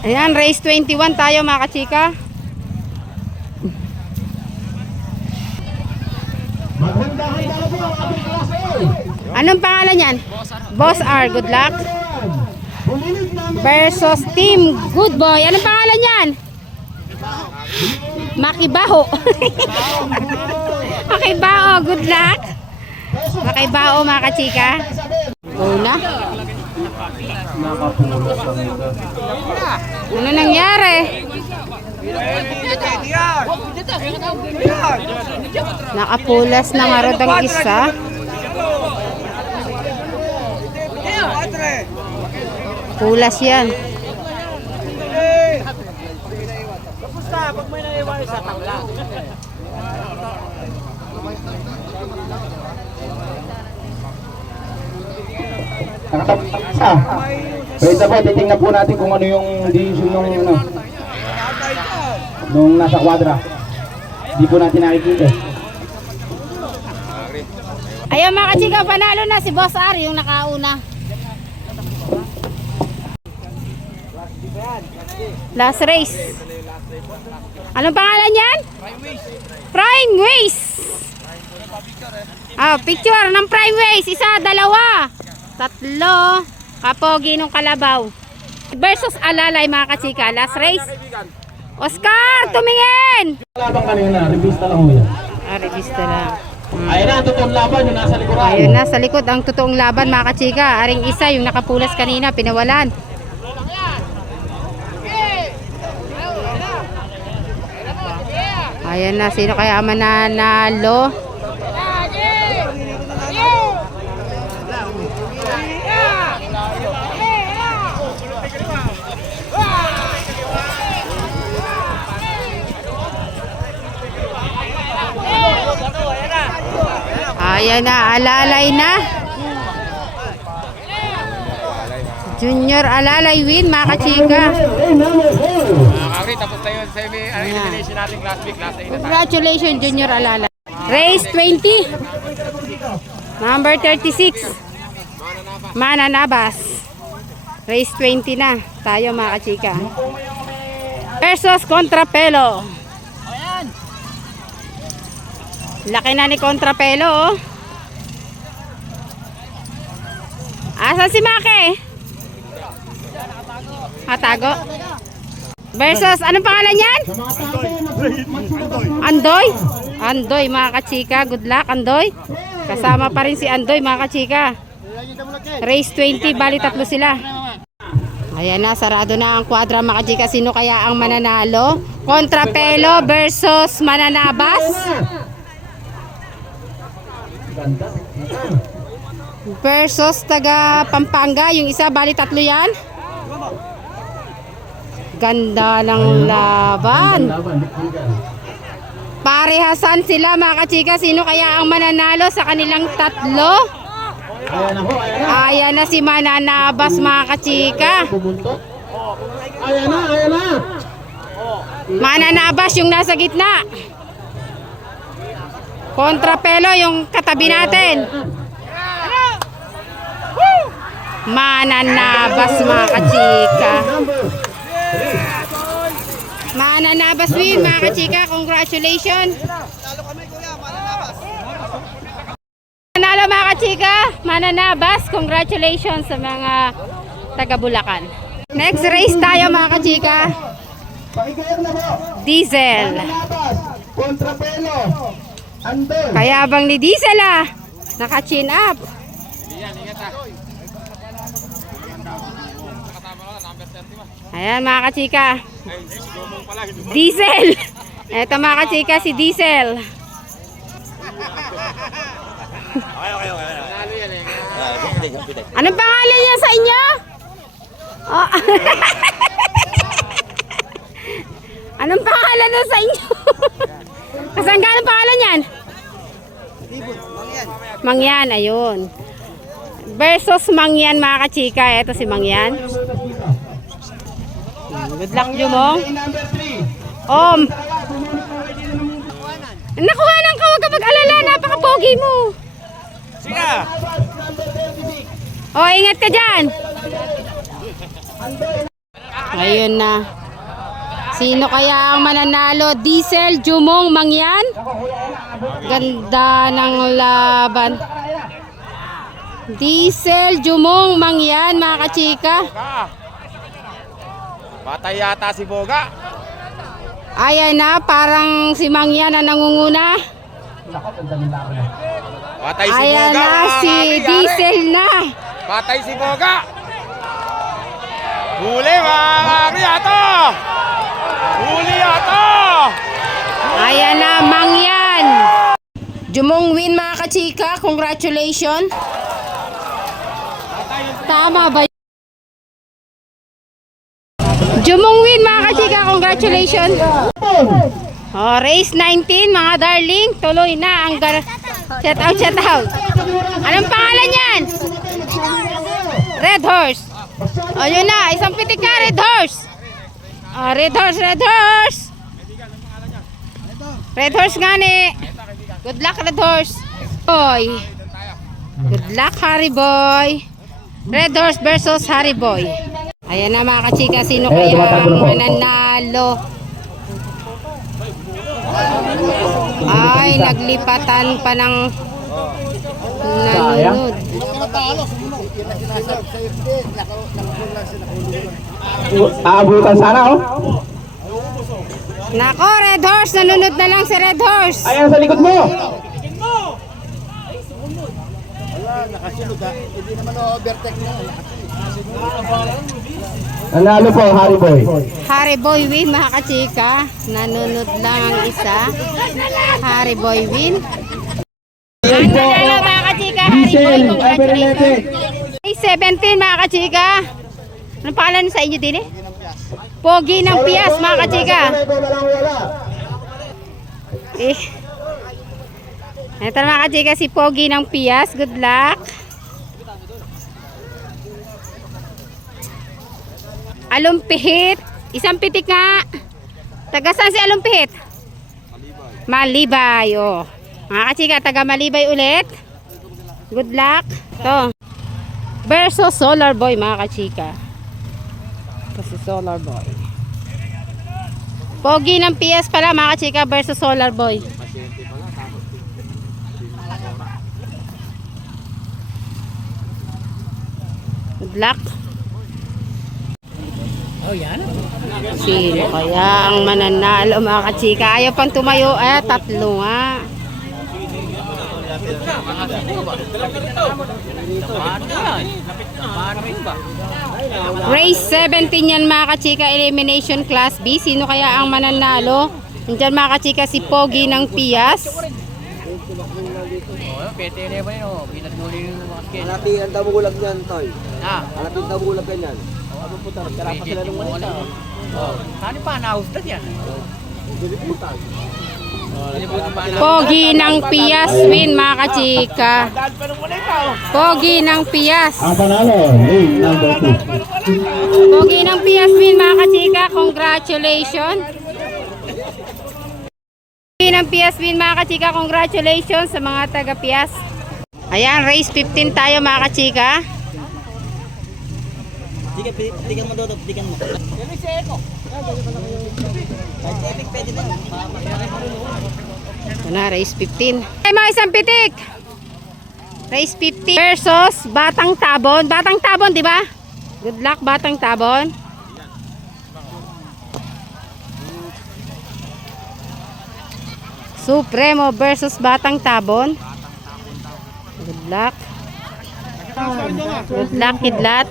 Ayan, race 21 tayo mga kachika. Anong pangalan yan? Boss R, good luck. Versus Team Good Boy. Anong pangalan yan? Makibaho. Makibaho, good luck. Makibaho mga kachika. Una. Ano nangyari? Nakapulas na nga rod ang isa. Pulas yan. Nakatapos. Wait po, titingnan po natin kung ano yung decision nung nasa kwadra. Hindi po natin nakikita. Ayun mga kachika, panalo na si Boss R yung nakauna. Last race. Anong pangalan yan? Prime Ways. Picture ng Prime Ways. Isa, dalawa, tatlo. Kapogi nung kalabaw. Versus Alalay mga kachika. Last race. Oscar, tumingin! Labang kanina, revista lang ho yan. Revista lang. Ayun na, ang totoong laban yung nasa likuran. Ayun na, sa likod ang totoong laban mga kachika. Aring isa, yung nakapulas kanina, pinawalan. Ayan na, sino kaya mananalo? Ayan na, Alalay na. Junior Alalay win mga kachika. Tapos tayo sa elimination natin last week, last 8 na tayo. Congratulations Junior Alalay. Race 20. Number 36. Mananabas. Race 20 na. Tayo mga kachika. Versus Contrapelo. Laki na ni Contrapelo oh. Asan si Maki? Hatago. Versus, anong pangalan yan? Andoy. Andoy mga kachika. Good luck Andoy. Kasama pa rin si Andoy mga kachika. Race 20, bali tatlo sila. Ayan na, sarado na ang kwadra mga kachika. Sino kaya ang mananalo? Contrapelo versus Mananabas. Versus taga Pampanga. Yung isa, bali tatlo yan. Ganda ng laban. Parehasan sila mga kachika. Sino kaya ang mananalo sa kanilang tatlo? Ayan na si Mananabas mga kachika. Ayan na, ayan na. Mananabas yung nasa gitna. Contrapelo yung katabi natin. Mananabas mga kachika. Mananabas win mga kachika. Congratulations. Nanalo mga kachika. Mananabas. Congratulations sa mga taga Bulacan. Next race tayo mga kachika. Diesel. Contrapelo. Andon. Kaya bang ni Diesel naka-chin up. Ayan mga kachika. Diesel. Eto mga kachika si Diesel. Anong pangalan niya sa inyo? Oh. Anong pangalan niya sa inyo? Kasangga ang pangalan niyan? Mangyan, ayun. Versus Mangyan mga kachika. Ito si Mangyan. Good luck Jumong. Nakuha lang ka, huwag ka mag-alala. Napaka-pogi mo. Sige! O, ingat ka dyan. Ayun na. Sino kaya ang mananalo? Diesel, Jumong, Mangyan? Ganda ng laban. Diesel, Jumong, Mangyan, mga kachika. Patay yata si Boga. Ayan na, parang si Mangyan ang nangunguna. Patay si Ayan Boga. na, si Diesel na. Patay si Boga. Huli mga yata. Huli yata. Ayan na, Mangyan. Jumong win, mga kachika. Congratulations. Tama ba? Jumong win, mga kachika. Congratulations. Oh, race 19, mga darling. Tuloy na ang shout out, shout out. Anong pangalan yan? Red Horse. Oh, yun na. Isang pitik ka, Red Horse. Oh, Red Horse, Red Horse. Red Horse nga ni. Good luck, Red Horse. Boy. Good luck, Harry Boy. Red Horse versus Harry Boy. Ayan na, mga kachika. Sino kaya ang mananalo? Ay, naglipatan pa ng nanonood. Aabutan sana, oh. Nako, Red Horse. Nanonood na lang si Red Horse. Ayan sa likod mo. Nanalo po, Harry Boy. Harry Boy win, mga kachika. Nanonood lang ang isa. Harry Boy win. Ang nanalo, mga kachika. Harry Boy, congratulations. Ay, 17, mga kachika. Anong pangalan sa inyo din eh? Pogi ng Pias, mga kachika. Eh. Ito na, mga kachika, si Pogi ng Pias. Good luck. Alumpihit. Isang pitik nga. Taga saan si Alumpihit? Malibay. Oh. Mga kachika, taga Malibay ulit. Good luck. Ito. Versus Solar Boy, mga kachika. Ito si Solar Boy. Pogi ng PS pala, mga kachika, versus Solar Boy. Good luck. Oh, yan. Sino kaya ang mananalo, mga kachika? Ayaw pang tumayo. Tatlo nga. Race 17 yan, mga kachika. Elimination class B. Sino kaya ang mananalo? Nandiyan, mga kachika, si Pogi ng Pias. Pwede na ba yun? Pinagnuloy yung mga skin. Hanapin ang damugulag niyan, Toy. Ah, Hanapin ang damugulag ganyan. Ano po tayo? Kaya pa sila nung manita. ano pa? Naustat yan. Diliputan. Pogi ng Pias win, mga kachika. Pogi ng Pias. Ang panalo, lane number 2. Pogi ng Pias win, mga kachika. Congratulations. Pogi ng Pias win, mga kachika. Congratulations sa mga taga Pias. Ayan, race 15 tayo, mga kachika. Tigan mo, Dodot. Tigan mo. Ito na, race 15. Ay, mga isang pitik. Race 15 versus Batang Tabon. Batang Tabon, di ba? Good luck, Batang Tabon. Supremo versus Batang Tabon. Good luck. Good luck, Kidlat.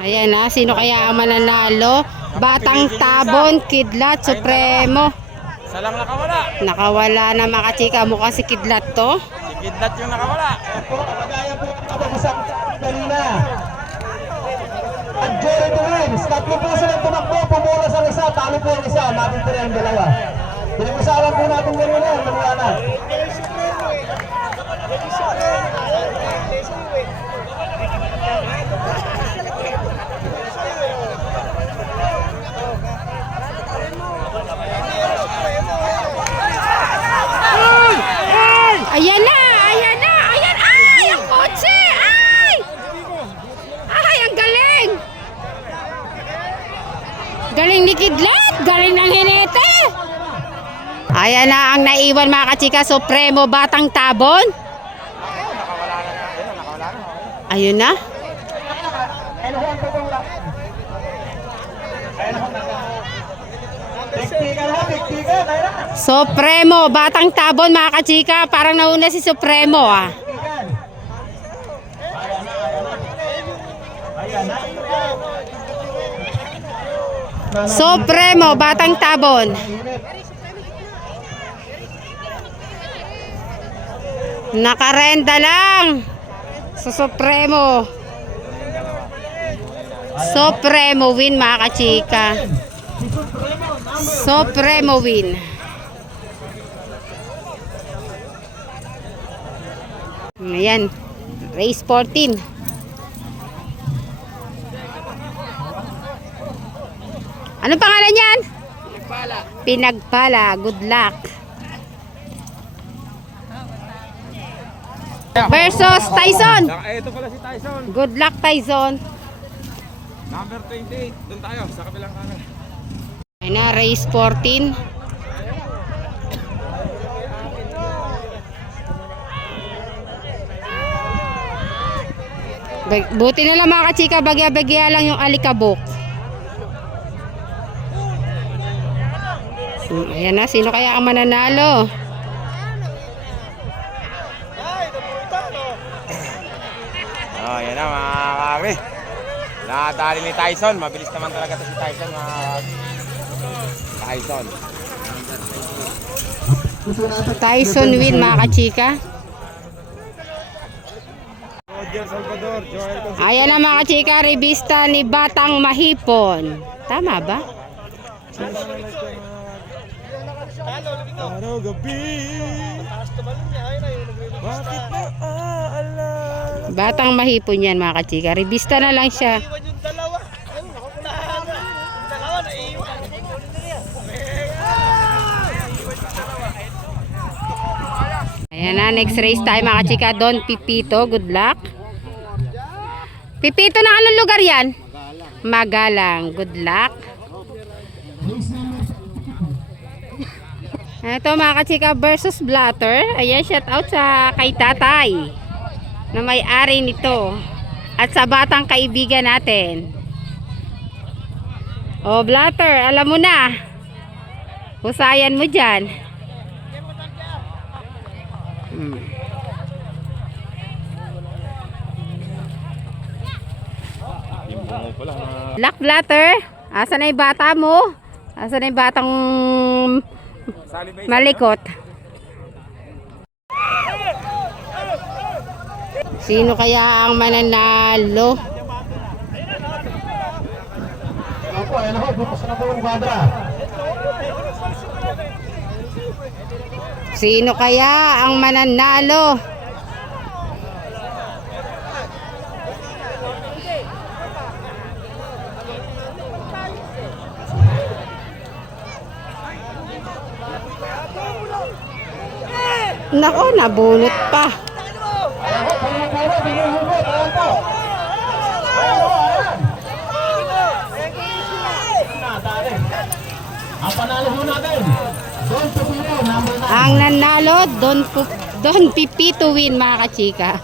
Ayan na, sino kaya ang mananalo? Batang Tabon, Kidlat, Supremo. Isa lang nakawala. Nakawala na, mga kachika. Mukhang si Kidlat to. Si Kidlat yung nakawala. At Jerry to wins. Tatlo po silang tumakbo. Pumulas ang isa. Talo po ang isa. Mapintiri ang dalawa. Pinag-usapan po natin ganun na. Manuwa na. Ayan na, ayan na, ayan. Ay, ang kotse. Ay! Ay, ang galing. Kidlat! Galing ng hinete! Ayan na ang naiwan mga kachika. Supremo Batang Tabon. Ayun na. Supremo Batang Tabon mga kachika. Parang nauna si Supremo ah. Supremo Batang Tabon. Nakarenda lang sa Supremo. Supremo win mga kachika. Supremo win. Ayan, race 14. Anong pangalan niyan? Pinagpala. Pinagpala. Good luck. Versus Tyson. Ito pala si Tyson. Good luck, Tyson. Number 28. Doon tayo sa kabilang kanan. Ayan na, race 14. Buti na lang mga kachika, bagya-bagya lang yung alikabok. Ayan na, sino kaya ang mananalo? Oh, yan na mga kakri. Nakatali ni Tyson. Mabilis naman talaga to si Tyson mga kakri. Tyson. Tyson win mga kachika. Roger Salvador, Joel Concepcion. Ayan na mga kachika, revista ni Batang Mahipon. Tama ba? Araw gabi. Bakit na aalam? Batang Mahipon yan mga kachika. Revista na lang siya. Ayan na, next race tayo mga kachika. Don Pipito, good luck. Pipito na anong lugar yan? Magalang, good luck. Ito mga kachika versus Blatter. Ayan, shout out sa kay tatay na may-ari nito at sa batang kaibigan natin. O Blatter, alam mo na, husayan mo dyan. Luck Blatter, asa na yung bata mo? Asa na yung batang malikot? Sino kaya ang mananalo? Opo, ayan ako, bukas na po yung kwadra. Sino kaya ang mananalo? Nako, nabunot pa. Ayan po, pangmukuro, binuhugot, ayan po. Ayan po, ayan. Ang panalo po natin, Don Pipito, number 9. Ang nanalo, Don Pipito win mga kachika.